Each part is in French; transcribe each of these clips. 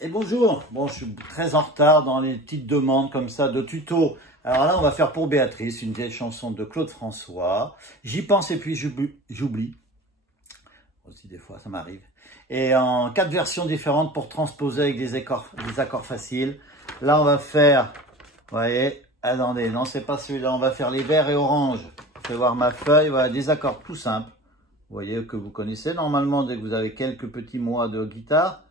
Et bonjour, bon je suis très en retard dans les petites demandes comme ça de tutos. Alors là on va faire pour Béatrice, une vieille chanson de Claude François. J'y pense et puis j'oublie. Aussi des fois ça m'arrive. Et en 4 versions différentes pour transposer avec des accords faciles. Là on va faire, vous voyez, attendez, non c'est pas celui-là, on va faire les verts et oranges. Je vais voir ma feuille, voilà, des accords tout simples. Vous voyez que vous connaissez normalement dès que vous avez quelques petits mots de guitare.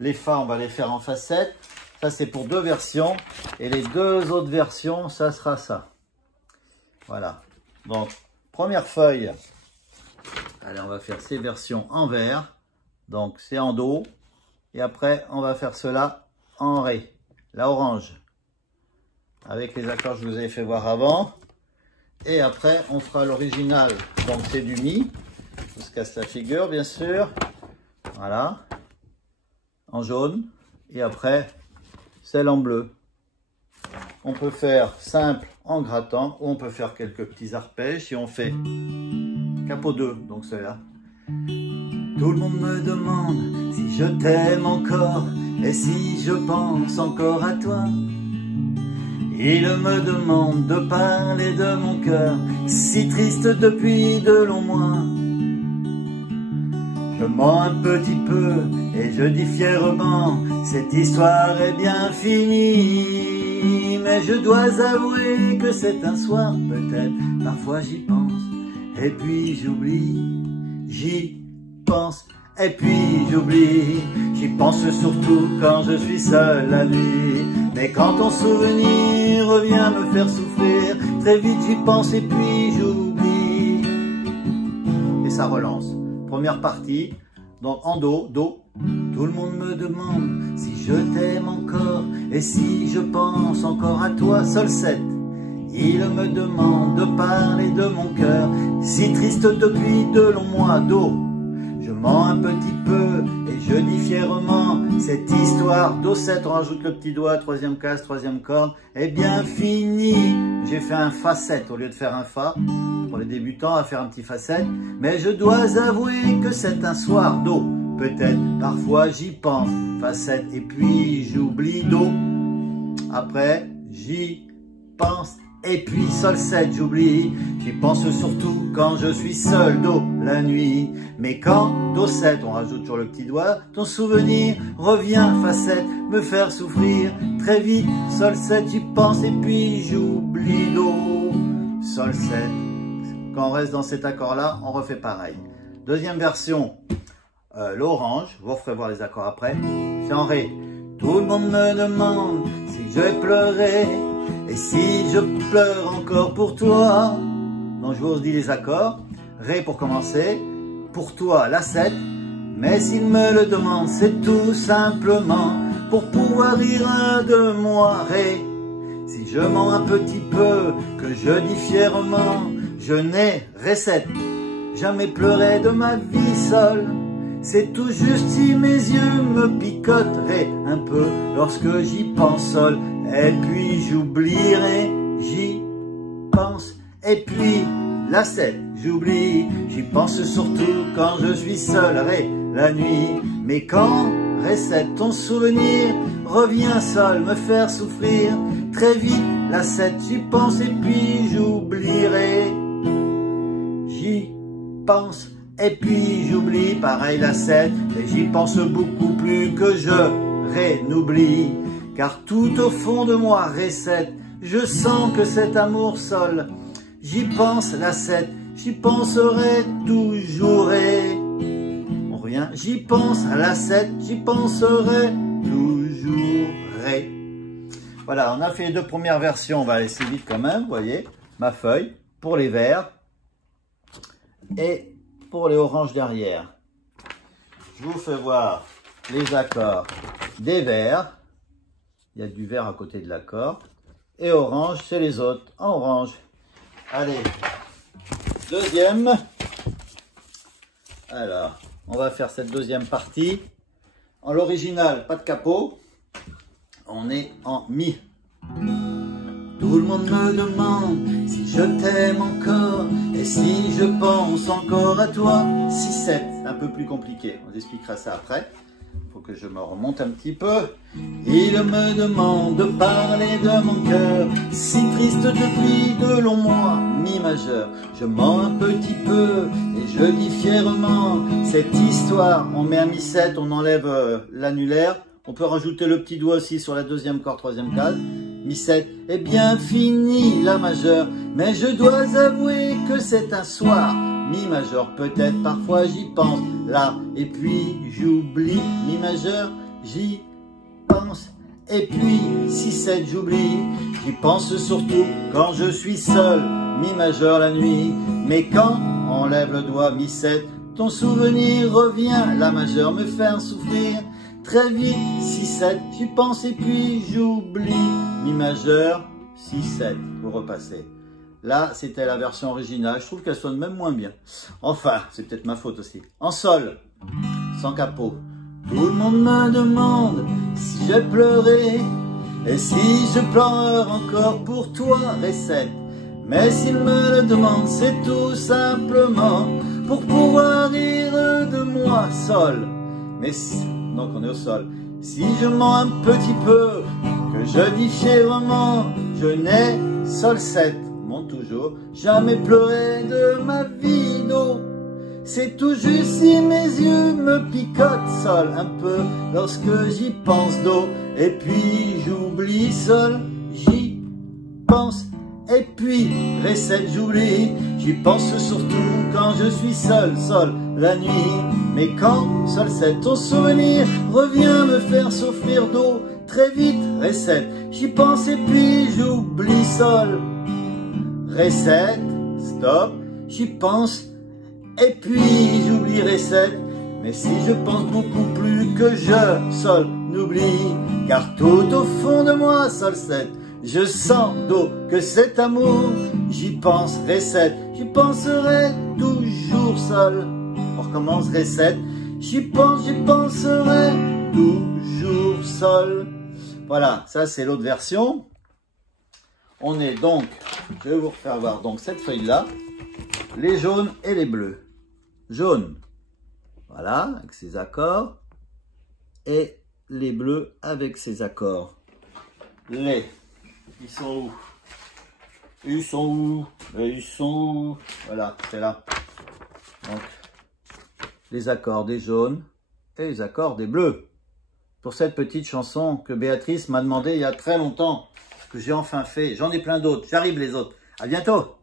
Les Fa, on va les faire en facette. Ça, c'est pour 2 versions. Et les 2 autres versions, ça sera ça. Voilà. Donc, première feuille. Allez, on va faire ces versions en vert. Donc, c'est en Do. Et après, on va faire cela en Ré. La orange. Avec les accords que je vous avais fait voir avant. Et après, on fera l'original. Donc, c'est du Mi. On se casse la figure, bien sûr. Voilà. En jaune, et après celle en bleu. On peut faire simple en grattant, ou on peut faire quelques petits arpèges si on fait capot 2, donc celui-là. Tout le monde me demande si je t'aime encore, et si je pense encore à toi. Il me demande de parler de mon cœur, si triste depuis de longs mois. Je mens un petit peu et je dis fièrement, cette histoire est bien finie. Mais je dois avouer que c'est un soir, peut-être, parfois j'y pense, et puis j'oublie. J'y pense, et puis j'oublie. J'y pense surtout quand je suis seul la nuit. Mais quand ton souvenir revient me faire souffrir, très vite j'y pense et puis j'oublie. Et ça relance. Première partie, donc en Do, Do. Tout le monde me demande si je t'aime encore et si je pense encore à toi, Sol 7. Il me demande de parler de mon cœur, si triste depuis de longs mois, Do. Je mens un petit peu et je dis fièrement, cette histoire, Do 7, on rajoute le petit doigt, 3e case, 3e corde, est bien finie. J'ai fait un Fa 7 au lieu de faire un Fa. Pour les débutants, à faire un petit Fa 7. Mais je dois avouer que c'est un soir, Do. Peut-être, parfois j'y pense, Fa 7, et puis j'oublie, Do. Après, j'y pense, et puis Sol 7, j'oublie. J'y pense surtout quand je suis seul, Do, la nuit. Mais quand, Do 7, on rajoute sur le petit doigt, ton souvenir revient, Fa 7, me faire souffrir. Très vite, Sol 7, j'y pense, et puis j'oublie, Do, Sol 7. Quand on reste dans cet accord-là, on refait pareil. Deuxième version, l'orange, vous ferez voir les accords après, c'est en Ré. Tout le monde me demande si je pleurais, et si je pleure encore pour toi. Donc je vous dis les accords. Ré pour commencer, pour toi la 7, mais s'il me le demande, c'est tout simplement pour pouvoir rire de moi. Ré, si je mens un petit peu, que je dis fièrement, je n'ai, Ré 7, jamais pleuré de ma vie, Sol. C'est tout juste si mes yeux me picoteraient un peu lorsque j'y pense, Sol. Et puis j'oublierai, j'y pense. Et puis la 7, j'oublie. J'y pense surtout quand je suis seul, Ré, la nuit. Mais quand, Ré 7, ton souvenir revient, Sol, me faire souffrir. Très vite, la 7, j'y pense et puis j'oublierai. J'y pense et puis j'oublie, pareil la 7, et j'y pense beaucoup plus que je, Ré, n'oublie. Car tout au fond de moi, Ré 7, je sens que cet amour, Sol, j'y pense la 7, j'y penserai toujours, Ré. On revient, j'y pense à la 7, j'y penserai toujours, Ré. Voilà, on a fait les 2 premières versions, on va aller assez vite quand même, vous voyez, ma feuille, pour les verts. Et pour les oranges derrière, je vous fais voir les accords des verts. Il y a du vert à côté de l'accord. Et orange, c'est les autres en orange. Allez, deuxième. Alors, on va faire cette deuxième partie. En l'original, pas de capot. On est en Mi. Tout le monde me demande si je t'aime encore et si je pense encore à toi. 6-7, un peu plus compliqué, on expliquera ça après. Il faut que je me remonte un petit peu. Il me demande de parler de mon cœur, si triste depuis de longs mois, mi majeur. Je mens un petit peu et je dis fièrement cette histoire. On met un mi 7, on enlève l'annulaire. On peut rajouter le petit doigt aussi sur la deuxième corde, troisième case. Mi 7 est bien fini, la majeure, mais je dois avouer que c'est un soir. Mi majeur, peut-être parfois j'y pense, là, et puis j'oublie. Mi majeur, j'y pense, et puis si 7 j'oublie. J'y pense surtout quand je suis seul, mi majeur la nuit. Mais quand on lève le doigt, mi 7, ton souvenir revient, la majeure me faire souffrir. Très vite, si 7, j'y pense et puis j'oublie. Mi majeur, si 7, pour repasser. Là, c'était la version originale. Je trouve qu'elle sonne même moins bien. Enfin, c'est peut-être ma faute aussi. En sol, sans capot. Tout le monde me demande si j'ai pleuré et si je pleure encore pour toi, Ré 7. Mais s'ils me le demandent, c'est tout simplement pour pouvoir rire de moi, Sol. Mais donc on est au Sol. Si je mens un petit peu, que je dis fièrement, je n'ai Sol 7. Toujours, jamais pleuré de ma vie d'eau. C'est tout juste si mes yeux me picotent, Sol, un peu lorsque j'y pense d'eau. Et puis j'oublie, Sol, j'y pense. Et puis Ré 7 j'oublie, j'y pense surtout quand je suis seul, Sol, la nuit. Mais quand, Sol 7, ton souvenir revient me faire souffrir d'eau. Très vite, Ré 7, j'y pense et puis j'oublie, Sol. Ré 7, stop, j'y pense, et puis j'oublie Ré 7. Mais si je pense beaucoup plus que je, Sol, n'oublie, car tout au fond de moi, Sol 7, je sens d'eau que cet amour, j'y pense, Ré 7, j'y penserai toujours, Sol. On recommence, Ré 7, j'y penserai toujours, Sol. Voilà, ça c'est l'autre version. On est donc, je vais vous refaire voir donc cette feuille-là, les jaunes et les bleus. Jaune, voilà, avec ses accords, et les bleus avec ses accords. Les, ils sont où? Ils sont où? Ils sont où? Voilà, c'est là. Donc, les accords des jaunes et les accords des bleus. Pour cette petite chanson que Béatrice m'a demandé il y a très longtemps. Que j'ai enfin fait. J'en ai plein d'autres. J'arrive les autres. À bientôt.